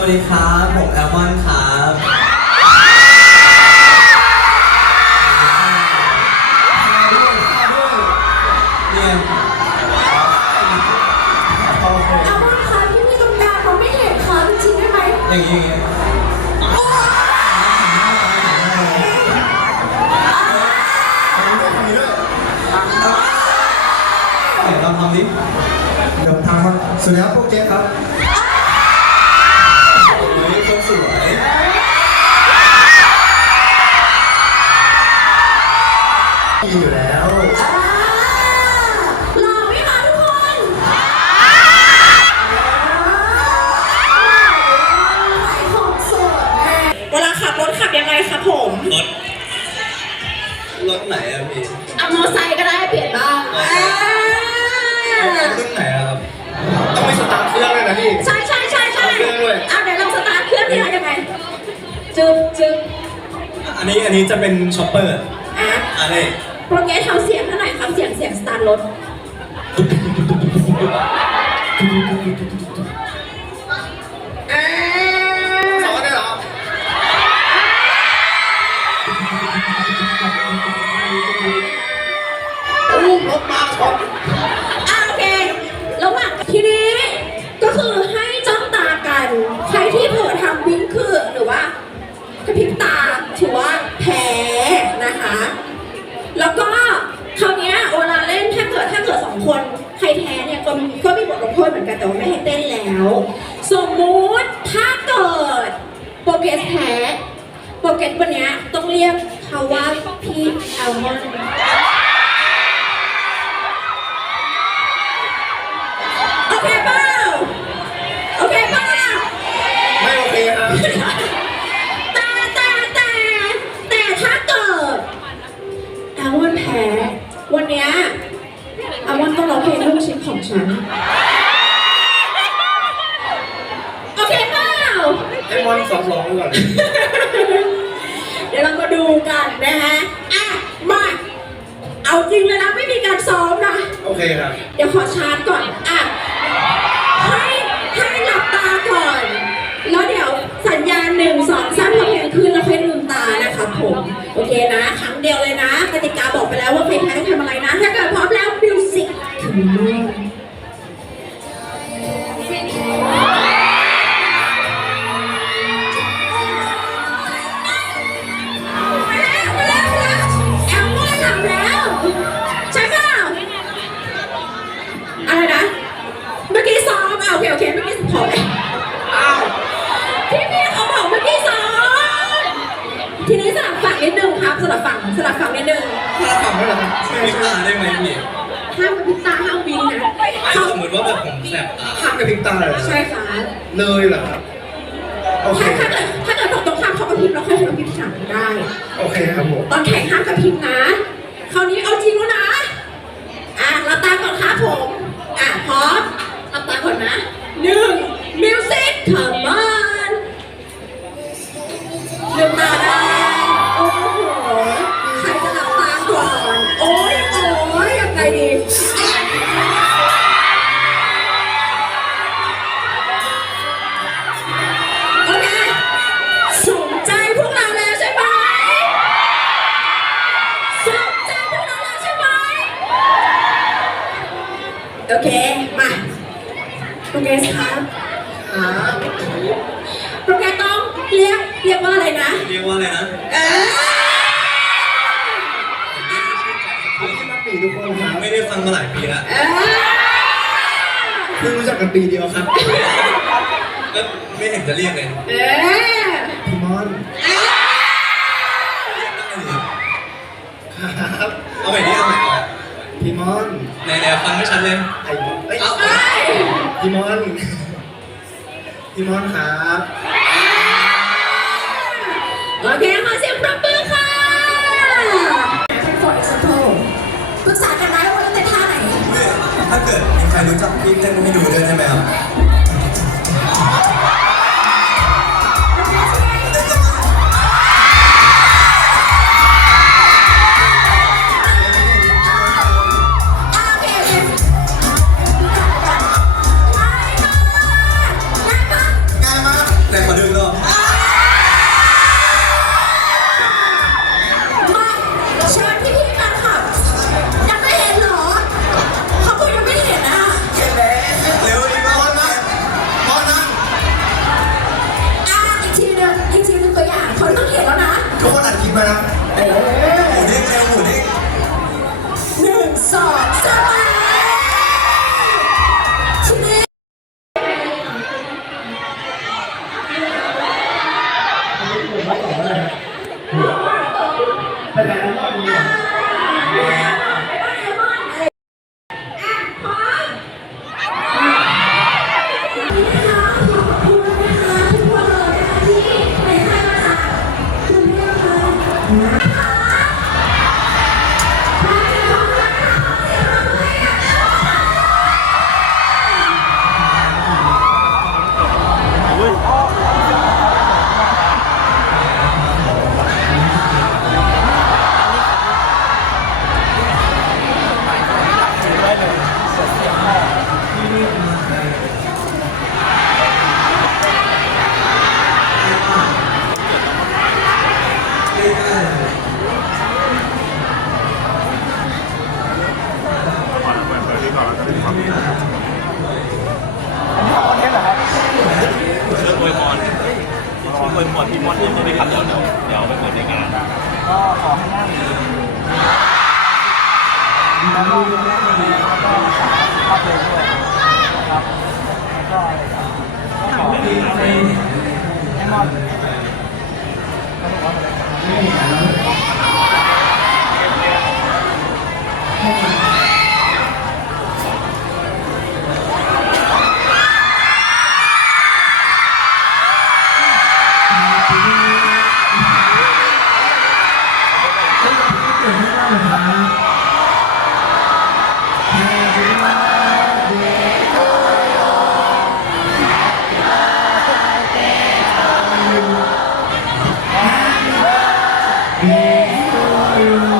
สวัสดีครับผมแอลมอนครับเนี่ยเอาว่าคะที่พี่ตรงกลางเขาไม่เห็นคะจริงๆได้ไหมอย่างนี้อย่างนี้เดี๋ยวทำดิเดี๋ยวทางมาสวัสดีครับพวกเจ๊ครับ ดีอยู่แล้วอ่าหล่อไหมคะทุกคนขายของสดไงเวลาขับรถขับยังไงครับผม รถรถไหนอะพี่เอามอไซค์ก็ได้เปลี่ยนบ้างอ่ารุ่นไหนอะครับ ต้องไม่สตาร์ทเครื่องเลยนะพี่ ใช่ใช่ใช่ใช่เอาเครื่องด้วย เอาเดี๋ยวลองสตาร์ทเครื่องที่ไหนยังไง จึ๊บจึ๊บอันนี้อันนี้จะเป็นช็อปเปอร์อะ อันนี้ โปรแกรมทำเสียงเท่าไหร่ครับเสียงเสียงสตาร์ทรถอ่าสอนได้เหรออุ้มรถมาชนอะโอเคระหว่างทีนี้ก็คือให้จ้องตากัน ใครที่เผลอทำวิ่งคือหรือว่ากระพริบตาถือว่าแพ้นะคะ แล้วก็คราวนี้เวลาเล่นถ้าเกิดถ้าเกิดสองคนใครแพ้เนี่ยก็มีก็มีบทลงโทษเหมือนกันแต่ว่าไม่ให้เต้นแล้ว สมมุติถ้าเกิดโปรเกรสแพ้โปรเกรสวันนี้ต้องเรียกเขาว่าพี่แอลมอนโอเคปล่ เดี๋ยวขอชาร์จก่อน อะ ให้ให้หลับตาก่อน แล้วเดี๋ยวสัญญาณหนึ่งสองสามพอเพลงขึ้นแล้วค่อยลืมตานะคะผม โอเคนะ ครั้งเดียวเลยนะกติกาบอกไปแล้วว่าใครแพ้ต้องทำอะไรนะ ถ้าเกิดพร้อมแล้วมิวสิกถึงเรื่อ สมมติว่าแบบผมแสบตาห้ามกระพริบตาเลยเหรอใช่ค่ะเลยเหรอครับโอเคถ้าถ้าเกิดถ้าเกิดฝั่งตรงข้ามเขากระพริบเราค่อยกระพริบสั่งได้ โอเคครับผมตอนแข่งห้ามกระพริบนะ คราวนี้เอาจริงแล้วนะ อะเราตาก่อนครับผม อะพร้อมเราตาก่อนนะหนึ่งมิวสิก come on ลืมตาได้โอ้โห ใครจะหลับตาก่อน โอ้ยโอ้ยยังไงดี กกันปีเดียวครับก็ไม่เห็นจะเรียกเลยเออพี่มอนเออครับเอาใหม่ดิเอาใหม่เอาใหม่พี่มอนไหนไหนฟังไม่ชัดเลยไอ้เอ้ยเอาเอ้ยพี่มอนพี่มอนครับโอเค ถ้าเกิดมีใครรู้จักพี่เต้นให้ดูด้วยได้ไหมครับ มานะหมูเด้งเร็วหมูเด้งหนึ่งสองสาม วยพรพี่มอนเองได้ไหมครับเดี๋ยวเดี๋ยวเดี๋ยวไปเปิดในงานก็ขอให้นั่งแล้วก็ดูแลตัวเองแล้วก็ครอบครัวด้วยนะครับแล้วก็อะไรกันก็ขอให้ให้ให้มอนเขาบอกว่าอะ กั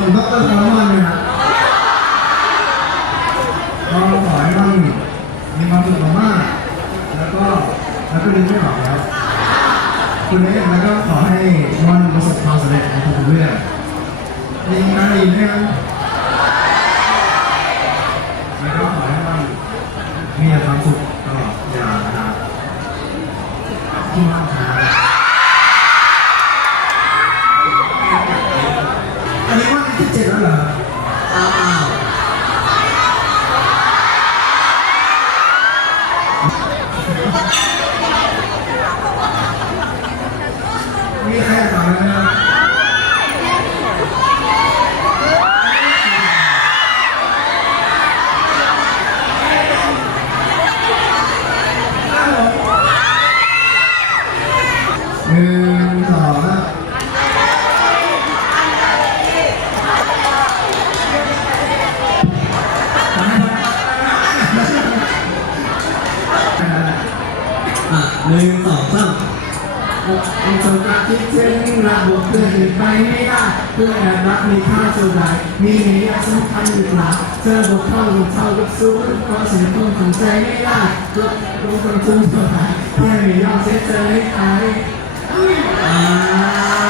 ผมต้องเติมพลังงานเลยนะก็ขอให้มันมีความสุขมากๆแล้วก็แล้วก็ดึงไม่ออกแล้วคุณเล็กแล้วก็ขอให้มันประสบความสำเร็จในทุกเรื่องดีนะดีนะครับแล้วก็ขอให้มันมีความสุขตลอดเวลานะครับ จงกัดคิดถึงระบบเพื่อนไปไม่ได้ เพื่อนแอบรักมีค่าเท่าไรมีนัยสำคัญหรือเปล่าเธอบอกเข้าหรือเท่ากับศูนย์เพราะฉันคงทำใจไม่ได้รู้ความจริงเท่าไหร่แค่ไม่ยอมเสียใจให้ใครอ่า